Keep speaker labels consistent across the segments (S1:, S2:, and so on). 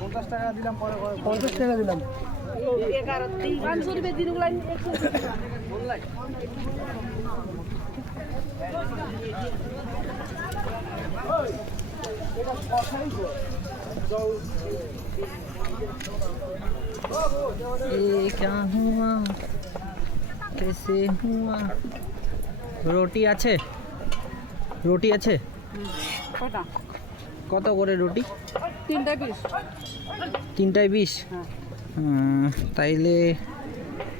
S1: পঞ্চাশ টাকা দিলাম পরে পঞ্চাশ টাকা দিলাম
S2: পাঁচশো
S3: ये क्या हुआ कैसे हुआ রুটি আছে রুটি আছে
S2: कता
S3: কত করে রুটি
S2: तिनवटा पिस
S3: তিনটায় বিশ
S2: হ্যাঁ।
S3: হুম, তাইলে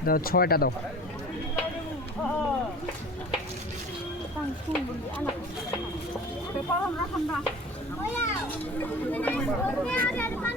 S3: দাও ছয়টা দাও না না
S2: पैसा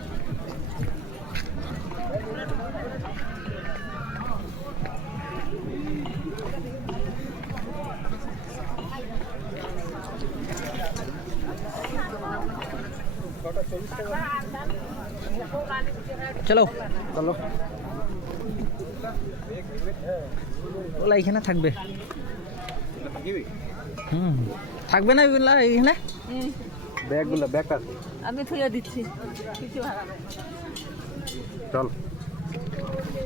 S3: চলো।
S1: চলো।
S3: ওলা এখানে থাকবে। হুম। থাকবে না ওগুলা এখানে?
S1: ব্যাগগুলো ব্যাগটা
S2: আমি থুয়ে দিচ্ছি। কিছু।
S1: চল।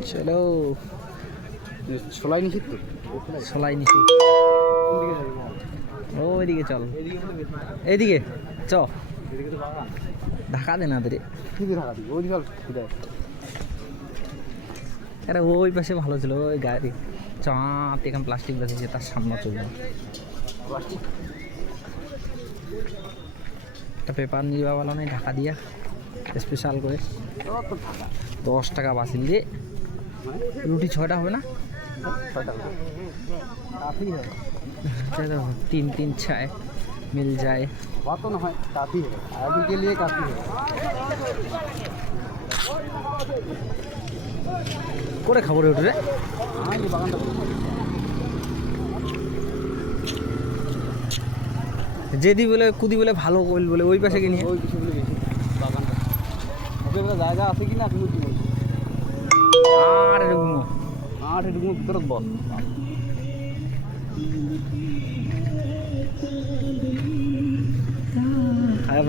S3: চলো।
S1: ছোলাই নিছিস তো
S3: সলাই নিচু ওইদিকে চল। এইদিকে চ। ঢাকা দে না
S1: রে ঢাকা ওই
S3: আরে ওই পাশে ভালো ছিল ওই গাড়ি। চাঁদ এখান প্লাস্টিক বেঁচেছে তার সামনে চলবে একটা পেপার নিয়ে যাওয়া নাই ঢাকা দিয়া স্পেশাল করে। দশ টাকা বাসিন দিয়ে। রুটি ছয়টা হবে না? তিন তিন ছয়। मिल जाए
S1: बात तो ना है काफी है अभी के लिए काफी है
S3: করে খাবো রে ওটা রে
S1: हाँ ये बागान
S3: যেদি বলে কুদি বলে ভালো কইল বলে ওই পাশে কিনে
S1: ওই কিছু বলে বেশি বাগানটা ওকে বলে জায়গা আছে কি না তুমি কি বলছো
S3: আর এরকম
S1: আট এটুকু ভিতরে বস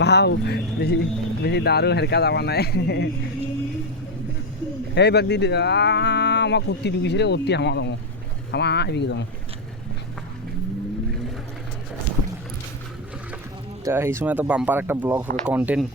S3: ভাও, বেশি বেশি দারু হেরকা যাবা নাই। এই বাগদি আমার কুর্তি ঢুকিছে রে, অতি হামা দম হামা এদিকে দম তা এই সময় তো বাম্পার একটা ব্লগ হবে কন্টেন্ট